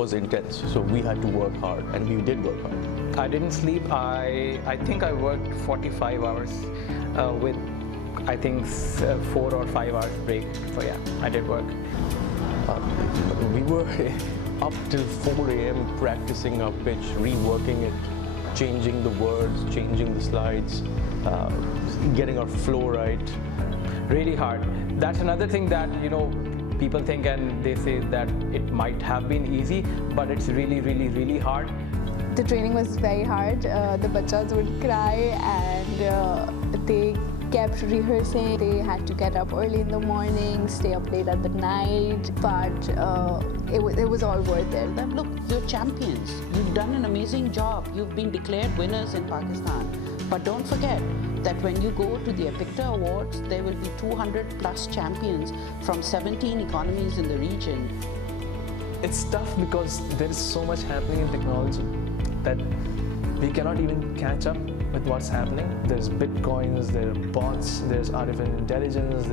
was intense. So we had to work hard, and we did work hard. I didn't sleep. I think I worked 45 hours with, I think, 4 or 5 hours break. So yeah, I did work. We were up till 4 a.m. practicing our pitch, reworking it, changing the words, changing the slides, getting our flow right. Really hard. That's another thing that, people think and they say that it might have been easy, but it's really, really, really hard. The training was very hard. The bachas would cry and they kept rehearsing. They had to get up early in the morning, stay up late at the night, but it was all worth it. But look, you're champions. You've done an amazing job. You've been declared winners in Pakistan. But don't forget that when you go to the APICTA Awards, there will be 200 plus champions from 17 economies in the region. It's tough because there is so much happening in technology that we cannot even catch up with what's happening. There's bitcoins, there are bots, there's artificial intelligence,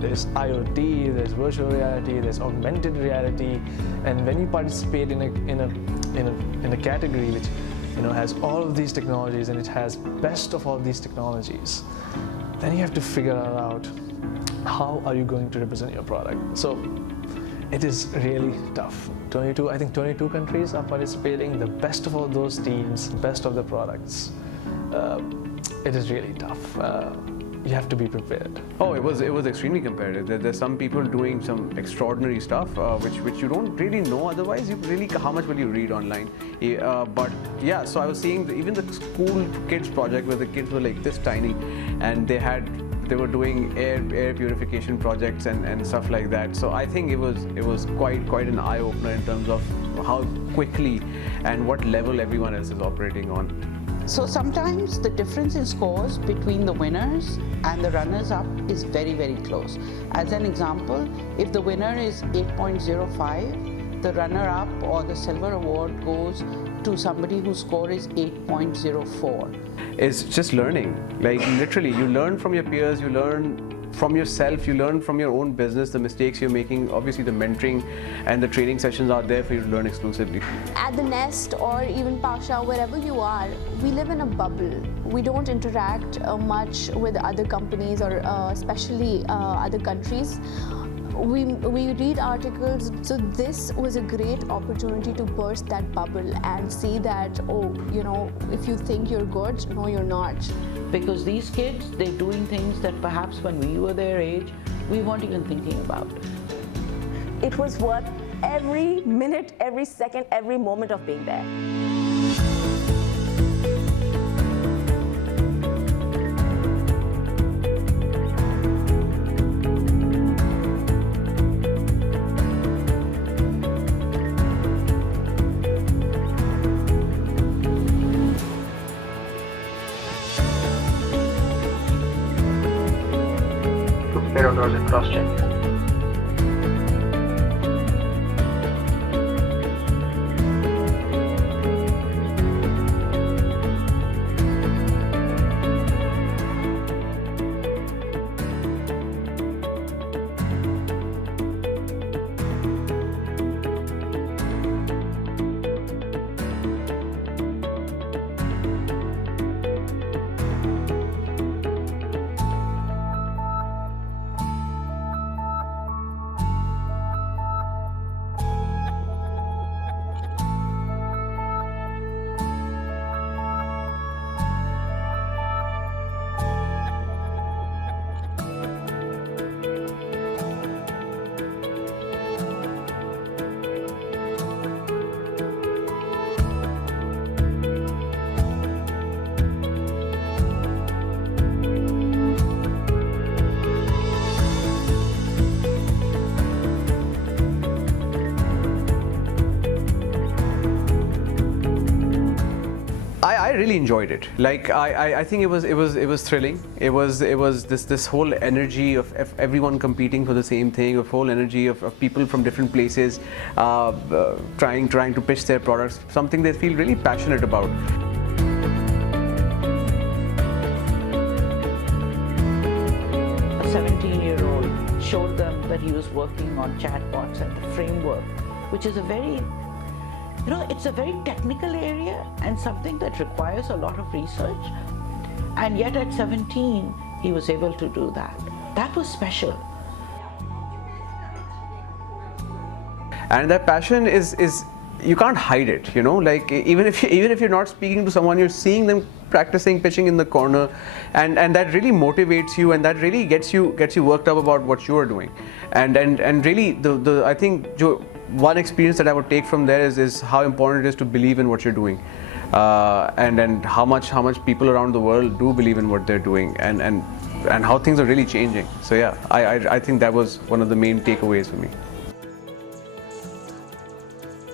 there's IoT, there's virtual reality, there's augmented reality, and when you participate in a category which has all of these technologies and it has best of all these technologies, then you have to figure out how are you going to represent your product. So it is really tough. I think 22 countries are participating, the best of all those teams, best of the products. It is really tough. You have to be prepared. Oh, it was extremely competitive. There's some people doing some extraordinary stuff, which you don't really know otherwise. How much will you read online? But yeah, so I was seeing even the school kids project where the kids were like this tiny, and they were doing air purification projects and stuff like that. So I think it was quite an eye opener in terms of how quickly and what level everyone else is operating on. So sometimes the difference in scores between the winners and the runners-up is very, very close. As an example, if the winner is 8.05, the runner-up or the silver award goes to somebody whose score is 8.04. It's just learning. Like literally, you learn from your peers, you learn from yourself, you learn from your own business, the mistakes you're making. Obviously the mentoring and the training sessions are there for you to learn exclusively. At the NUST or even PASHA, wherever you are, we live in a bubble. We don't interact much with other companies or especially other countries. We read articles, so this was a great opportunity to burst that bubble and see that, if you think you're good, no, you're not. Because these kids, they're doing things that perhaps when we were their age, we weren't even thinking about. It was worth every minute, every second, every moment of being there. Doors and cross-check. I really enjoyed it. Like I think it was thrilling. It was this whole energy of everyone competing for the same thing, of whole energy of people from different places trying to pitch their products, something they feel really passionate about. A 17-year-old showed them that he was working on chatbots and the framework, which is a very It's a very technical area and something that requires a lot of research. And yet at 17, he was able to do that. That was special. And that passion is you can't hide it, like even if you're not speaking to someone, you're seeing them practicing pitching in the corner, and that really motivates you, and that really gets you worked up about what you are doing. And really the I think one experience that I would take from there is how important it is to believe in what you're doing, and how much people around the world do believe in what they're doing, and how things are really changing. So yeah, I think that was one of the main takeaways for me.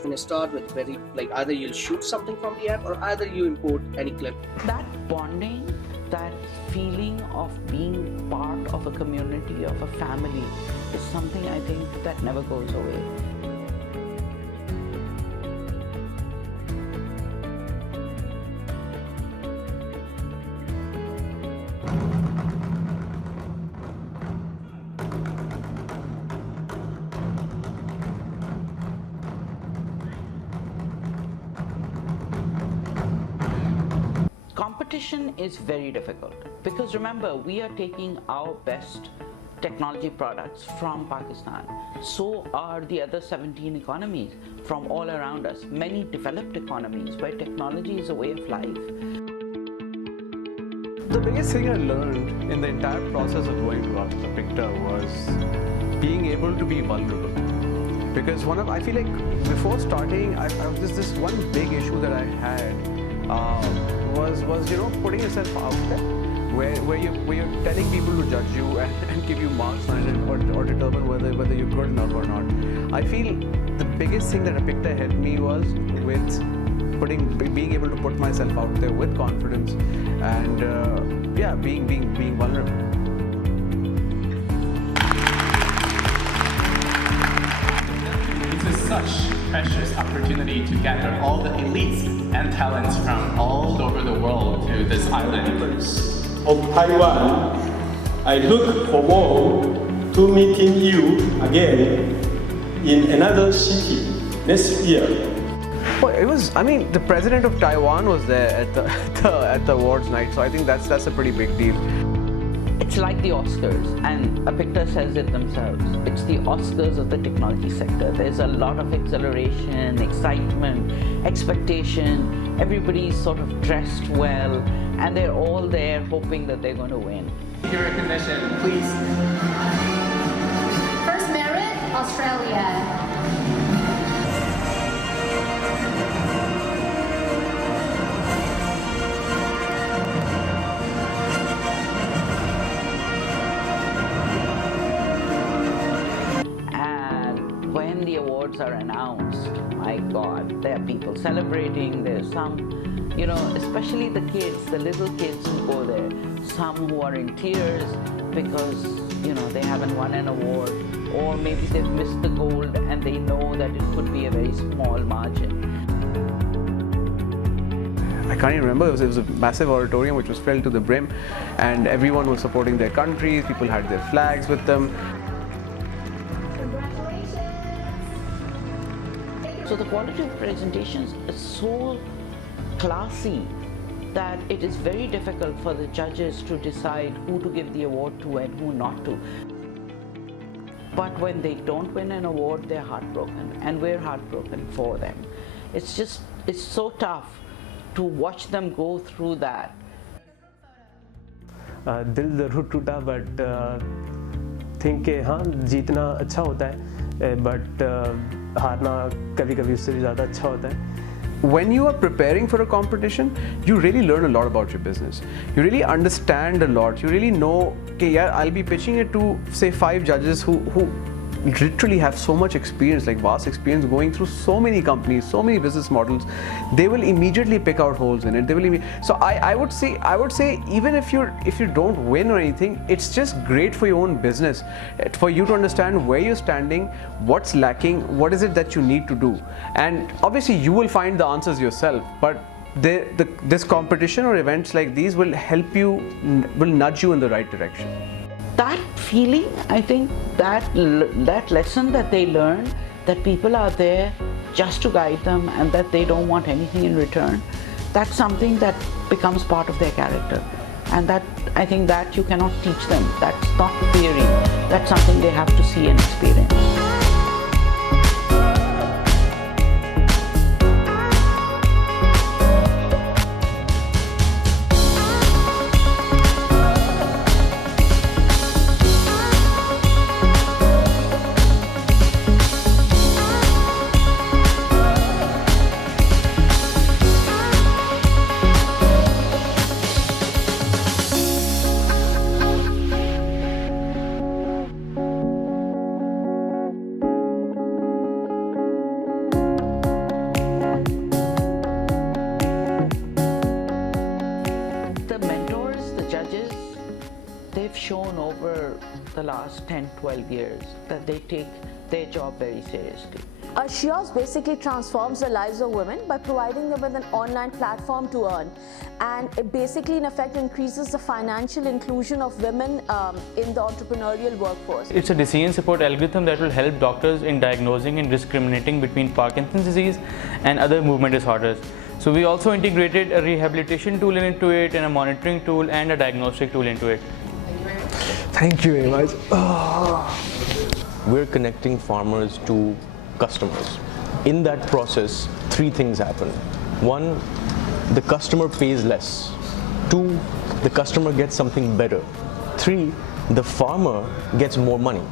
You start with either you'll shoot something from the app or either you import any clip. That bonding, that feeling of being part of a community, of a family, is something I think that never goes away. Competition is very difficult because remember, we are taking our best technology products from Pakistan. So are the other 17 economies from all around us, many developed economies where technology is a way of life. The biggest thing I learned in the entire process of going to APICTA was being able to be vulnerable. Because I feel like before starting, this one big issue that I had was putting yourself out there, where you're telling people to judge you and give you marks on it or determine whether you're good enough or not. I feel the biggest thing that APICTA helped me was with being able to put myself out there with confidence and being vulnerable. It is such precious opportunity to gather all the elites and talents from all over the world to this island. Of Taiwan, I look forward to meeting you again in another city next year. Well, the president of Taiwan was there at the awards night, so I think that's a pretty big deal. It's like the Oscars, and APICTA says it themselves. It's the Oscars of the technology sector. There's a lot of exhilaration, excitement, expectation. Everybody's sort of dressed well, and they're all there hoping that they're going to win. Your recognition, please. First merit, Australia. When the awards are announced, my God, there are people celebrating. There's some, especially the kids, the little kids who go there, some who are in tears because, they haven't won an award, or maybe they've missed the gold and they know that it could be a very small margin. I can't even remember, it was a massive auditorium which was filled to the brim, and everyone was supporting their countries, people had their flags with them. So the quality of presentations is so classy that it is very difficult for the judges to decide who to give the award to and who not to. But when they don't win an award, they're heartbroken, and we're heartbroken for them. It's so tough to watch them go through that. दिल ज़रूर टूटा, but think कि हाँ जीतना अच्छा होता है, but हारना कभी-कभी उससे भी ज़्यादा अच्छा होता है. When you are preparing for a competition, you really learn a lot about your business. You really understand a lot. You really know, okay, yeah, I'll be pitching it to say 5 judges who literally have so much experience, like vast experience going through so many companies, so many business models. They will immediately pick out holes in it. So I would say even if you don't win or anything, it's just great for your own business, for you to understand where you're standing, what's lacking, what is it that you need to do, and obviously you will find the answers yourself. But this competition or events like these will help you, will nudge you in the right direction. That feeling, I think that lesson that they learn, that people are there just to guide them and that they don't want anything in return, that's something that becomes part of their character. And that, I think that you cannot teach them. That's not theory. That's something they have to see and experience. Shown over the last 10-12 years that they take their job very seriously. Sheops basically transforms the lives of women by providing them with an online platform to earn, and it basically in effect increases the financial inclusion of women in the entrepreneurial workforce. It's a decision support algorithm that will help doctors in diagnosing and discriminating between Parkinson's disease and other movement disorders. So we also integrated a rehabilitation tool into it, and a monitoring tool and a diagnostic tool into it. Thank you very much. We're connecting farmers to customers. In that process, 3 things happen. 1, the customer pays less. 2, the customer gets something better. 3, the farmer gets more money.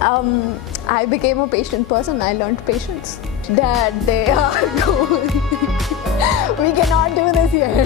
I became a patient person. I learned patience. Dad, they are going. We cannot do this here.